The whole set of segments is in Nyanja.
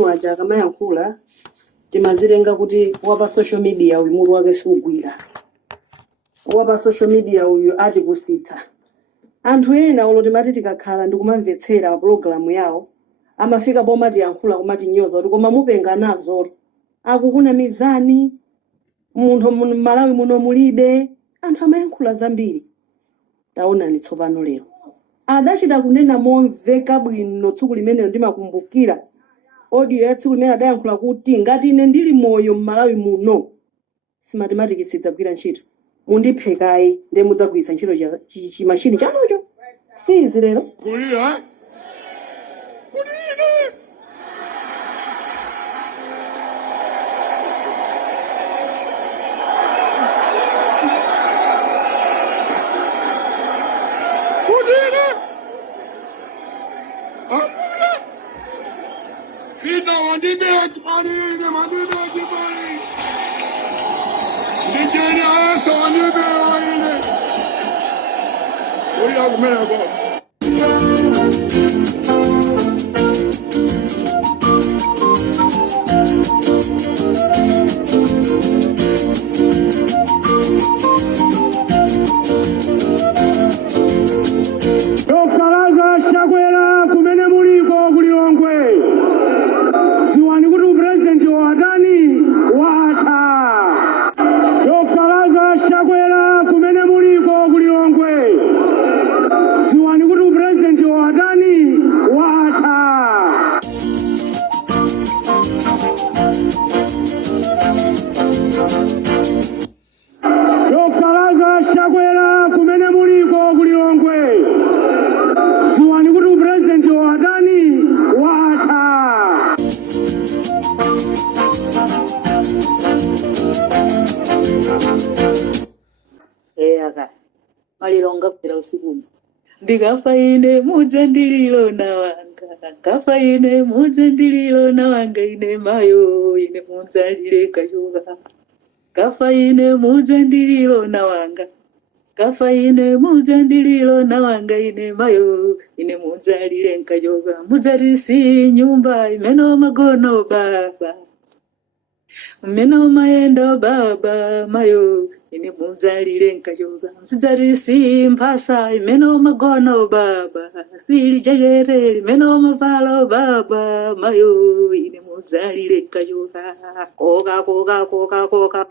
waja kama yankula timazirenga kuti wapa social media uyu mutu wake siugwira, wapa social media uyu ati kusitha. Anthu ena oloti mati tikakhala ndikumamvetsera pa program yawo amafika boma tiyankhula kumati nyoza kuti koma mupenga nazo akukuna mizani munthu Malawi muno mulibe. Anthu amayankhula zambiri. Taonani tsopano lero adachita kunena momveka bwino tsiku limenelo ndimakumbukira audio ya tsiku limene adayankhula kuti ngati ine ndili moyo m'Malawi muno simatimati sidzagwira ntchito, mundiphekayi ndi mudzagwiritsa ntchito chimashini chanucho. Sizi lero kulira malilonga kupera usiku ndikafaine mudze ndililo na wanga kafaine mudze ndililo na wanga ine mayo ine munzalile kayoga kafaine mudze ndililo na wanga kafaine mudze ndililo na wanga ine mayo ine munzalile kayoga mudzarisi nyumba imeno magono baba meno maendo baba mayo ine munzalile nkayoga msidzarisi mphasa imeno magono baba sili jegere imeno mavalo baba mayo ine munzalile nkayoga koka koka koka koka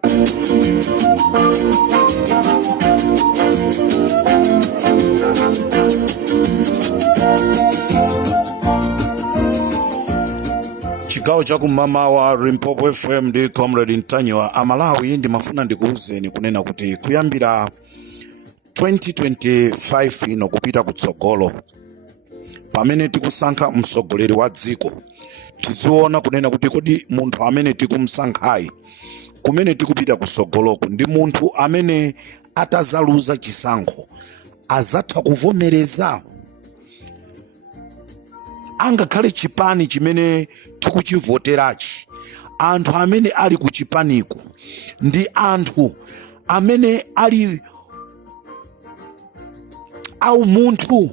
chigawo chakumama wa Limpopo FM ndi Comrade Ntanyiwa Amalawi ndimafuna ndikuuzeni kunena kuti kuyambira 2025 ino kupita kutsogolo pamene tikusankha mtsogoleri wa dziko tiziona kunena kuti kodi munthu amene tikumsankhayi kumene tikupita kutsogoloko ndi munthu amene atazaluza chisankho azatha kuvomereza angakhale chipani chimene tikuchivoterachi. Anthu amene ali ku chipaniku ndi anthu amene ali au munthu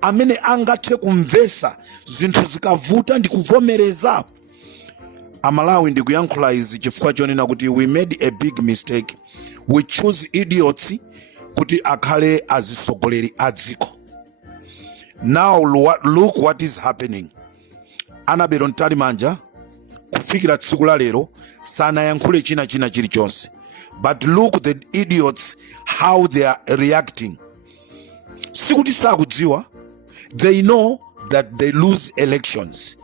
amene angathe kumvesa zinthu zikavuta ndi kuvomereza. Amalawi ndikuyankhula izi chifukwa chonena kuti we made a big mistake. We choose idiots kuti akhale azisogoleri a dziko. Now look what is happening. Anabelo Ntalimanja kufikira tsiku la lero sanayankhule china chilichonse. But look the idiots how they are reacting. Sikuti sakudziwa, they know that they lose elections.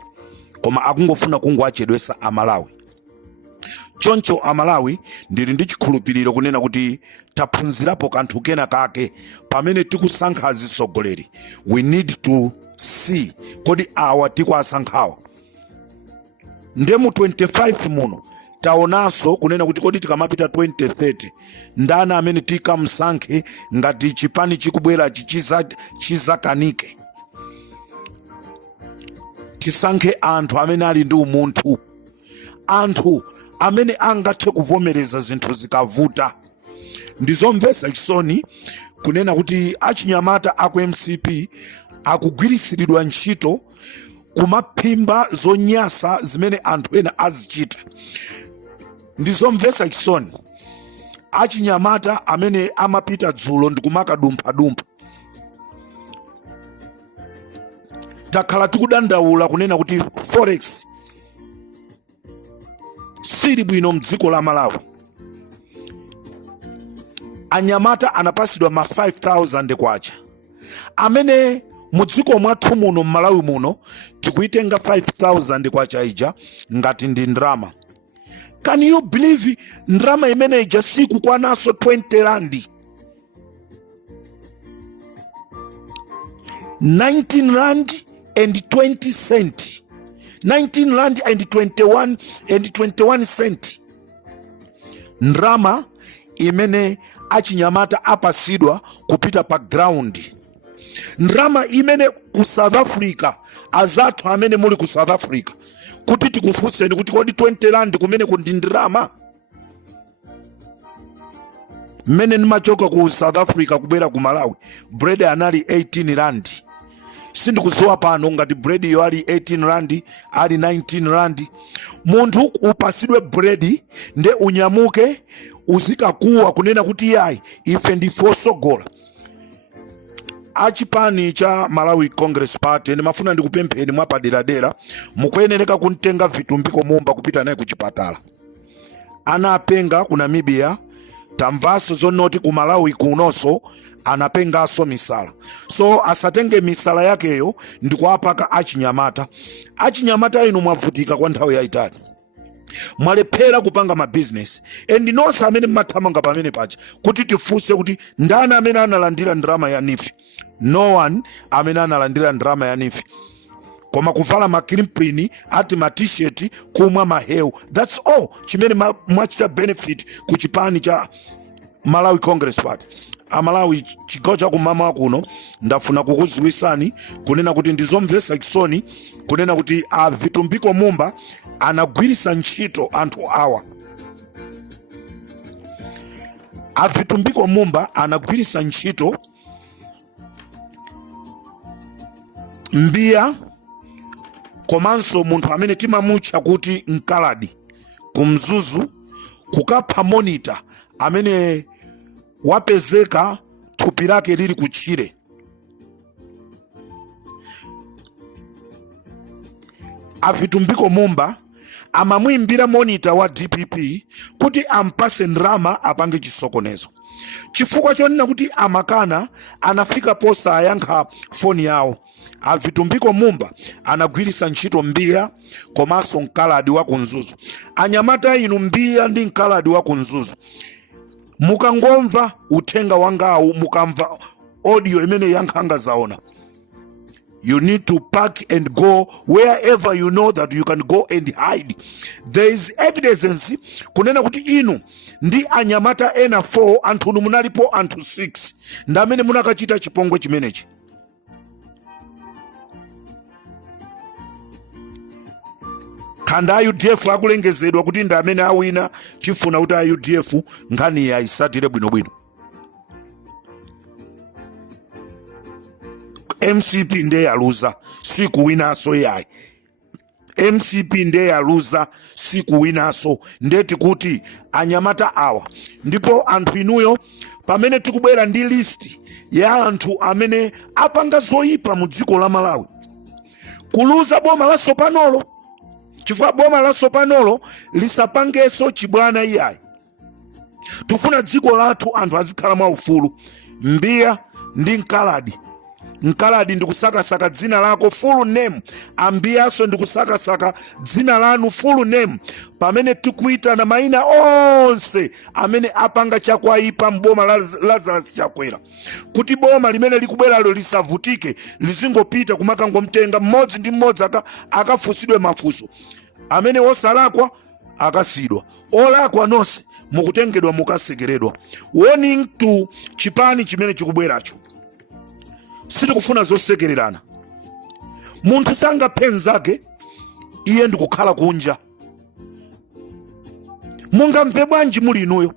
Koma akungofuna kungwachedwesa Amalawi. Choncho Amalawi ndili ndi chikhulupiriro kunena kuti taphunzirapo kanthu kena kake pamene tikusankha azisogoleri. We need to see kodi awa tikuwasankhawa ndemu 25 muno taonanso kunena kuti kodi tikamapita 2030 ndani amene tikamsankhe ngati chipani chikubwera chizakanike. Tisankhe anthu amene ali ndi umunthu, anthu amene angathe kuvomereza zinthu zikavuta. Ndizomvesa chisoni kunena kuti achinyamata aku MCP akugwirisiridwa ntchito kumaphimba zonyasa zimene anthu ena azichita. Ndizomvetsa chisoni. Achinyamata amene amapita dzulo ndikumakadumpha. Takhala tikudandaula kunena kuti forex sili bwino mdziko la Malawi. Anyamata anapasidwa ma 5,000 kwacha, amene mudziko mwathu muno Malawi muno tikuitenga 5,000 kwacha ija ngati ndi ndrama. Can you believe ndrama imene ija siku kwanaso 20 randi, 19 rand and 20 cent, 19 rand and 21 cent. Ndrama imene achinyamata apasidwa kupita pa ground. Ndrama imene ku South Africa, azathu amene muli ku South Africa, kuti tikufunseni kuti kodi 20 rand kumene kundi ndrama. Mmene nimachoka ku South Africa kubwera ku Malawi, bread anali 18 rand. Sindikuziwa pano ngati bread yo ali 18 rand, ali 19 rand. Munthu upasidwe bread nde unyamuke uzikakuwa kunena kuti yayi ife ndifosogola. Achipani cha Malawi Congress Party ndimafuna ndikupempheni mwapaderadera mukuyenereka kuntenga Vitumbiko Mumba kupita naye kuchipatala. Anapenga ku Namibia, tamvaso zonoti ku Malawi kunonso anapengaso misala. So asatenge misala yakeyo ndikuapaka achinyamata. Achinyamata inu mwavutika kwa nthawi yaitali. Mwalephera kupanga ma business. And nonse amene mmathamanga pamene pacha kuti tifunse kuti ndani amene analandira ndrama ya NIFI. No one amene analandira ndrama ya NIFI. Koma kuvala makrimpini ati ma t-shirt kumwa mahewu. That's all chimene mwachita benefit kuchipani cha Malawi Congress Party. Amalawi chigawo cha kumama kuno ndafuna kukuziwisani kunena kuti ndizomvetsa chisoni kunena kuti Vitumbiko Mumba anagwirisa ntchito anthu awa. Vitumbiko Mumba anagwirisa ntchito Mbiya komanso munthu amene timamutcha kuti Nkaladi kumzuzu kukapha monitor amene wapezeka thupi lake lili kutchire. Vitumbiko Mumba amamwimbira monitor wa DPP kuti ampase ndrama apange chisokonezo. Chifukwa chonena kuti amakana anafika posa ayankha foni yawo. Vitumbiko Mumba anagwirisa ntchito Mbiya komanso Nkaladi wa kunzuzu. Anyamata inu Mbiya ndi Nkaladi wa kunzuzu, mukangomva uthenga wangawu, mukamva audio imene yankhanga zaona, you need to pack and go wherever you know that you can go and hide. There is evidence kunena kuti inu ndi anyamata ena 4 anthu munalipo anthu 6 ndamene munakachita chipongwe chimenechi. Khanda UDF akulengezedwa kuti ndamene awina chifuna kuti UDF nkhani ya isatire bwinobwino. MCP nde yaluza sikuwinaso yayi. MCP nde yaluza sikuwinaso, ndeti kuti anyamata awa. Ndipo anthu inuyo pamene tikubwera ndi list ya anthu amene apanga zoyipa mu dziko la Malawi, kuluza boma la Sopanolo, chifukwa boma la Sopanolo lisapangeso chibwana iyayi. Tufuna dziko lathu anthu azikhala mwa ufulu. Mbiya ndi Nkaladi. Nkaladi ndikusakasaka dzina lako full name, Ambiyaso ndikusakasaka dzina lanu full name, pamene tikuitana maina onse amene apanga chakwaipa mboma la Lazarus Chakwera, kuti boma limene likubweralo lisavutike, lizingopita kumakangomtenga mmodzi ndi mmodzi akafusidwe mafuso. Amene osalakwa akasidwa, olakwa nonse mukutengedwa mukasekeredwa. Warning to chipani chimene chikubweracho. Sitikufuna zosekererana. Munthu sanga penzake iye ndikukhala kunja. Mungamve bwanji muli inuyo?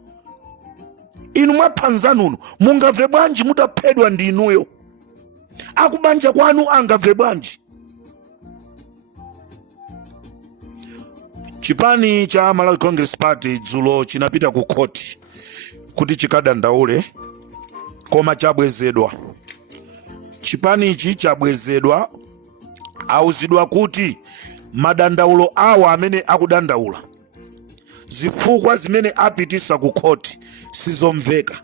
Inu mwaphanzanuno mungamve bwanji mutaphedwa ndi inuyo? Akubanja kwanu angamve bwanji? chipani cha Malawi Congress Party dzulo chinapita ku court kuti chikadandaule, koma chabwezedwa. Chipani ichi chabwezedwa, auzidwa kuti madandaulo awa amene akudandaula, zifukwa zimene apitisa ku court sizomveka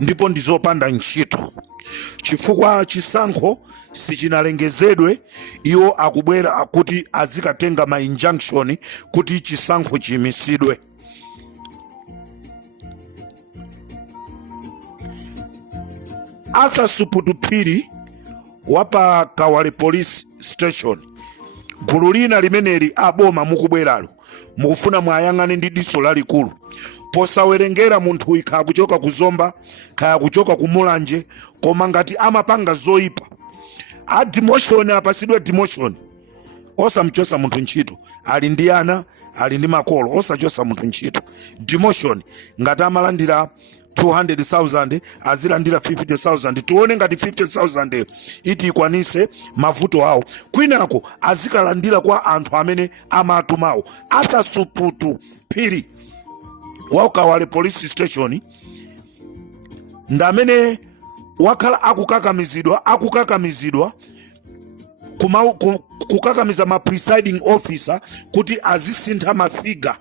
ndipo ndizopanda ntchito, chifukwa chisankho sichinalengezedwe. Iwo akubwera kuti azikatenga ma injunction kuti chisankho chimisidwe. Arthur Suputu Phiri wapa Kawale Police Station, gulu lina limeneli aboma mukubweralo mukufuna mwayang'ane ndi diso lalikulu, posawerengera munthu ikha kuchoka kuzomba kaya kuchoka kumulanje, koma ngati amapanga zoyipa a demotion, apasidwe demotion. Osamchosa munthu ntchito, ali ndi ana, ali ndi makolo, osachosa munthu ntchito. Demotion ngati amalandira 200,000 azilandira 50,000, tuone ngati 50,000 iti ikwanise mavuto awo, kwinako azikalandira kwa anthu amene amatumawo. Arthur Suputu Phiri wa Kawale Police Station ndamene wakhala akukakamizidwa kukakamiza ma presiding officer kuti azisintha mafiga,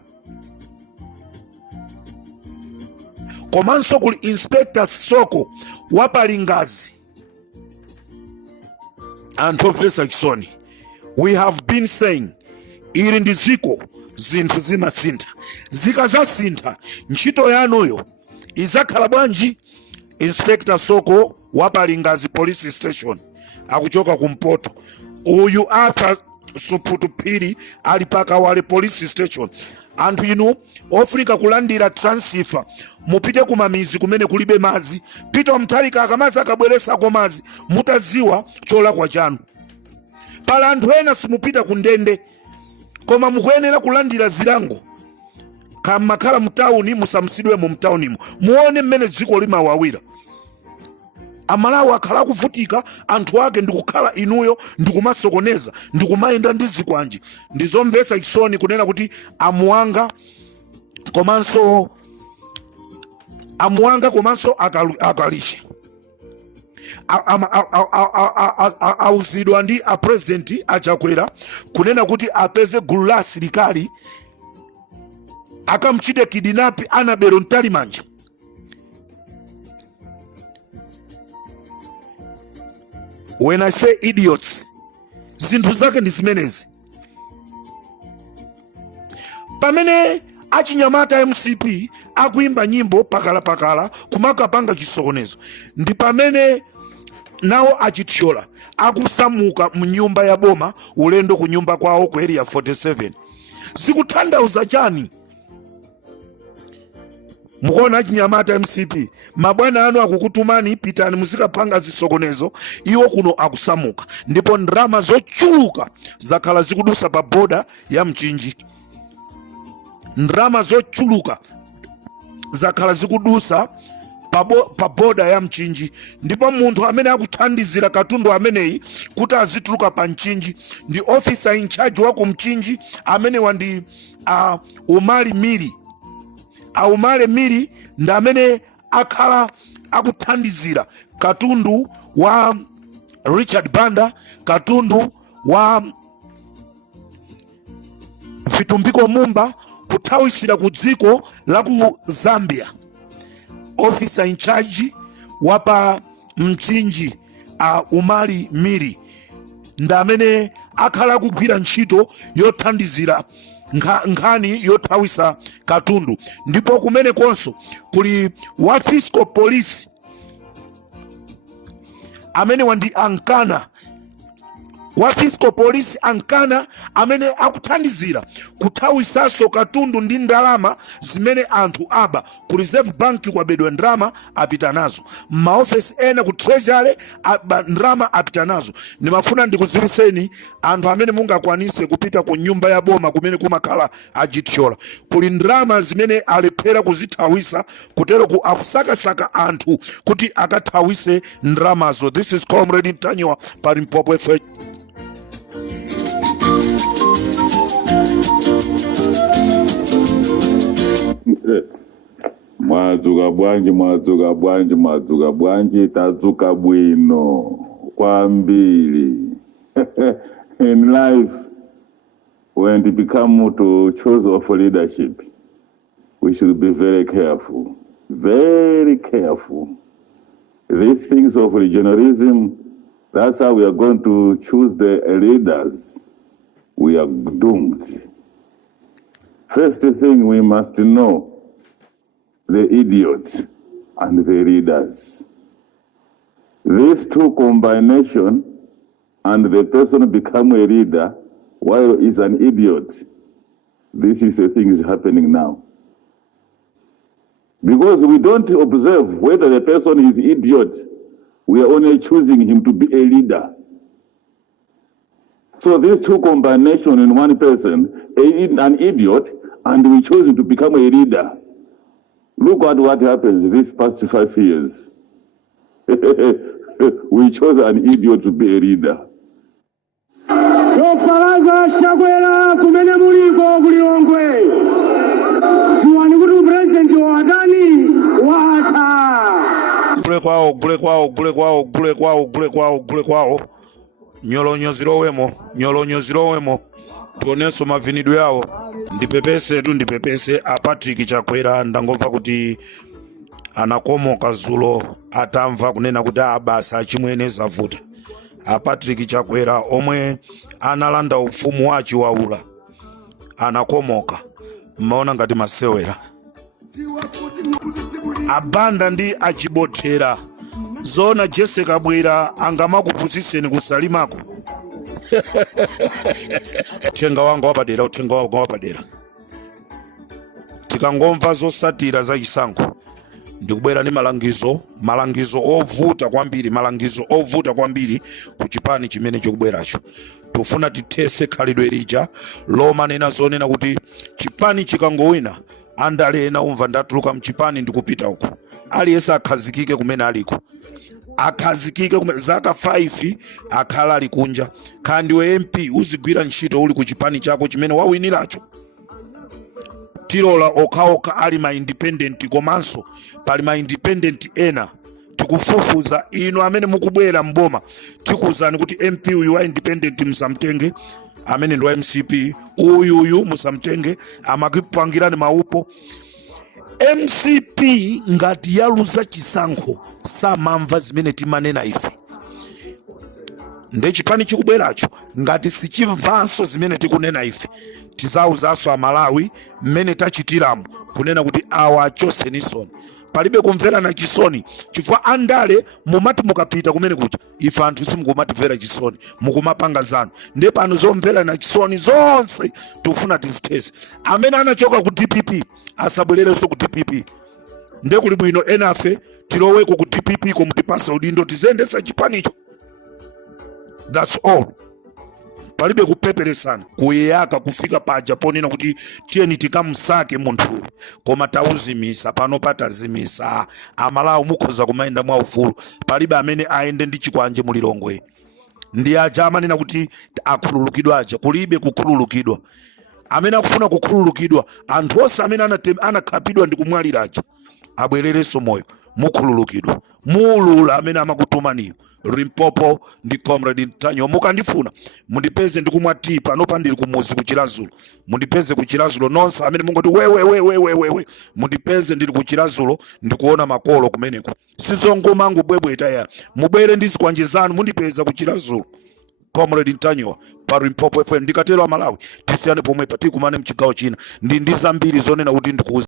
komanso kuli Inspector Soko wapalingazi. Anthu ofesa chisoni, we have been saying ili ndi ziko zinthu zimasintha, zikazasintha ntchito yanuyo izakhala bwanji? Inspector Soko wapalingazi Police Station akuchoka kumpoto, uyu Arthur Suputu Phiri ali pa Kawale Police Station. Anthu inu ofunika kulandira transfer, mupite kumamizi kumene kulibe mazi, pita mtalika akamazi akabweresa kwa mazi, mutaziwa cholakwa chanu. Pala anthu ena simupita kundende, koma mukuyenera kulandira zilango. Kama makhala mtauni musamsidwe mu mtaunimo, muone mmene dziko limawawira. Amalawi akhala kuvutika, anthu ake ndikukhala inuyo ndikumasokoneza, ndikumayenda ndi zikwanji. Ndizomvesa chisoni kunena kuti amuanga komanso akalisha. Auzidwa ndi a president achakwera kunena kuti apeze gulu la asilikali akamchite kidnap Anabelo Ntalimanja. When I say idiots, zinthu zake ndi zimenezi. Pamene achinyamata MCP akuimba nyimbo pakala kumakapanga chisokonezo, ndi pamene nawo achithyola akusamuka mnyumba ya boma ulendo kunyumba kwawo ku area 47. Zikutanthauza chani? Mukuona achinyamata MCP, mabwana anu akukutumani pitani muzikapanga zisokonezo, iwo kuno akusamuka, ndipo ndrama zochuluka zakhala zikudusa pa boda ya Mchinji. Ndrama zochuluka zakhala zikudusa pa boda ya Mchinji, ndipo munthu amene akuthandizira katundu ameneyi kuti azituluka pa Mchinji ndi officer in charge wa ku Mchinji amene wandi Umali Miri. Aumale Miri ndamene akhala akuthandizira katundu wa Richard Banda, katundu wa Vitumbiko Mumba kuthawisira ku dziko la ku Zambia. Officer in charge wapa Mchinji Umali Miri ndamene akhala kugwira ntchito yothandizira nkhani yothawisa katundu. Ndipo kumene konso kuli wa fiscal police amene wandi Ankana, wa fiscal police Ankana amene akuthandizira kuthawisaso katundu ndi ndalama zimene anthu aba ku reserve bank kwabedwa ndrama apita nazo, maofesi ena ku treasury ndrama apita nazo. Nimafuna ndikuziwiseni anthu amene mungakwanise kupita ku nyumba ya boma kumene kumakhala ajithyola, kuli ndrama zimene alephera kuzithawisa kutero ku akusakasaka anthu kuti akathawise ndramazo. This is Comrade Mtanyiwa Palimpopo FM. Mwadzuka bwanji tadzuka bwino kwambiri. In life, when it becomes to choose of leadership, we should be very careful. Very careful. These things of regionalism, that's how we are going to choose the leaders. We are doomed. First thing we must know, the idiots and the leaders. These two combination, and the person become a leader while he's an idiot. This is the thing is happening now. Because we don't observe whether the person is idiot. We are only choosing him to be a leader. So these two combination in one person, an idiot, and we chose him to become a leader. Look at what happens these past 5 years. We chose an idiot to be a leader. Yokalaza Chakwera kumene muliko kulilongwe. Siwani kuti president wa Adani wata. Gule kwao. Nyolonyo zilowemo. Tuoneso mavinidwe yawo. Ndipepese a Patrick Chakwera ndangomva kuti anakomoka zulo atamva kunena kuti abasa achimwene zavuta. A Patrick Chakwera omwe analanda ufumu wachi waula anakomoka, mmaona ngati masewera. Abanda ndi achibothera zona Jesse Kabwera angamakupusiseni kusalimako. Uthenga wanga wapadera. Tikangomva zosatira za chisankho ndikubwera ni malangizo ovuta kwambiri ku chipani chimene chikubweracho. Tufuna tithese khalidwe lija lomanena zonena kuti chipani chikangowina andale ena umva ndatuluka mchipani ndikupita uko. Aliyense akhazikike kumene aliko. Zaka 5 akhala ali kunja. Kandi we MP uzigwira ntchito uli ku chipani chako chimene wawiniracho. Tilola okhaokha ali ma independent komanso pali ma independent ena. Tikufufuza ino amene mukubwera mboma tikuzani kuti MP uyu wa independent musamtenge, amene ndo MCP uyu musamtenge, amakipangirani maupo. MCP ngati yaluza chisankho samamva zimene timanena ife. Nde chipani chikubweracho ngati sichimvanso zimene tikunena ife, tizauzaso Amalawi mmene tachitiramu kunena kuti awa chosenisoni. Palibe kumvera na chisoni chifukwa andale mumati mukapita kumene kucha ife anthu simukumatimvera chisoni, mukumapanga zanu. Nde pano zomvera na chisoni zonse tufuna tizithese. Amene anachoka ku DPP asabwererenso ku DPP. Nde kuli bwino enafe tiloweko ku DPP komutipasa udindo tizendesa chipanicho. That's all. Palibe kupeperesana kuyaka kufika pa Japonina kuti tieni tikamusake munthu koma tauzimisa pano patazimisa. Amalawi mukhoza kumaenda mwa ufulu. Palibe amene aende ndi chikwanje mulilongwe. Ndi aja amanena kuti akhululukidwa aja. Kulibe kukhululukidwa. Amene akufuna kukhululukidwa anthu onse amene anakhapidwa ndi kumwaliracho abwererenso moyo mukhululukidwa. Mulula amene amakutumaniyo. Limpopo ndi Comrade Ntanyo. Mukandifuna mundipeze ndikumwa tea panopa ndili kumuzi kuchilazulo. Mundipeze kuchilazulo nonse amene mungoti we mundipeze ndili kuchilazulo ndikuona makolo kumeneko. Sizongoma mangu bwebweta ya. Mubwere ndi zikwanje zanu mundipeza kuchilazulo. Comrade Ntanyo pa Limpopo FM ndikatelo Amalawi tisiyane pomwe pati kumane mchigawo china. Ndi zambiri zonena kuti ndikuuza